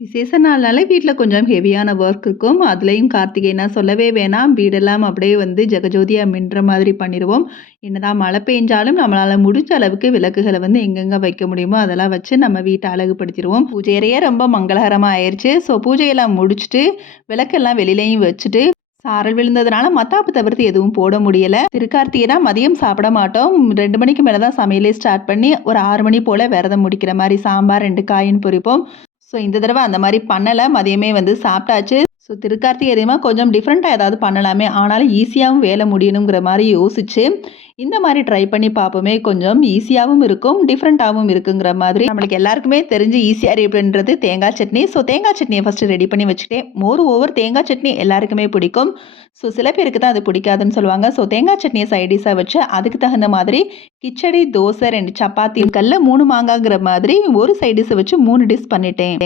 விசேஷ நாள்னாலே வீட்ல கொஞ்சம் ஹெவியான ஒர்க் இருக்கும். அதுலயும் கார்த்திகைனா சொல்லவே வேணாம். வீடெல்லாம் அப்படியே வந்து ஜெகஜோதியா மின்ற மாதிரி பண்ணிருவோம். என்னதான் மழை பெஞ்சாலும் நம்மளால முடிஞ்ச அளவுக்கு விளக்குகள வந்து எங்கெங்க வைக்க முடியுமோ, அதெல்லாம் வச்சு நம்ம வீட்ட அழகுபடுத்திருவோம். பூஜை அறையே ரொம்ப மங்களகரமா ஆயிருச்சு. ஸோ பூஜையெல்லாம் முடிச்சுட்டு, விளக்கெல்லாம் வெளியிலயும் வச்சுட்டு, சாரல் விழுந்ததுனால மத்தாப்பு தவிர்த்து எதுவும் போட முடியல. திருக்கார்த்திகைனா மதியம் சாப்பிட மாட்டோம். 2 மணிக்கு மேல தான் சமையலே ஸ்டார்ட் பண்ணி, ஒரு 6 மணி போல விரதம் முடிக்கிற மாரி சாம்பார், 2 காயின் பொரிப்போம். ஸோ இந்த தடவ அந்த மாரி பண்ணல. மதியமே வந்து சாப்பிட்டாச்சு. ஸோ திருக்கார்த்திகை அதிகமா கொஞ்சம் டிஃப்ரெண்ட்டா ஏதாவது பண்ணலாமே! ஆனாலும் ஈஸியாவும் வேலை முடியணுங்கிற மாரி யோசிச்சு, இந்த மாரி ட்ரை பண்ணி பார்ப்போமே! கொஞ்சம் ஈஸியாவும் இருக்கும், டிஃப்ரெண்ட்டாவும் இருக்குங்கிற மாதிரி. நம்மளுக்கு எல்லாருக்குமே தெரிஞ்சு ஈஸியா ரெடிபண்றது தேங்காய் சட்னி. ஸோ தேங்காய் சட்னிய ஃபர்ஸ்ட்டு ரெடி பண்ணி வச்சுட்டேன். மோர் ஓவர் தேங்காய் சட்னி எல்லாருக்குமே பிடிக்கும். ஸோ சில பேருக்கு தான் அது பிடிக்காதுன்னு சொல்லுவாங்க. ஸோ தேங்காய் சட்னிய சைட் டிஷ்ஷா வச்சு, அதுக்கு தகுந்த மாதிரி கிச்சடி, தோசை, 2 சப்பாத்தி, கல்ல 3 மாங்காங்கிற மாதிரி ஒரு சைட் டிஷ்ஷ வச்சு 3 டிஷ் பண்ணிட்டேன்.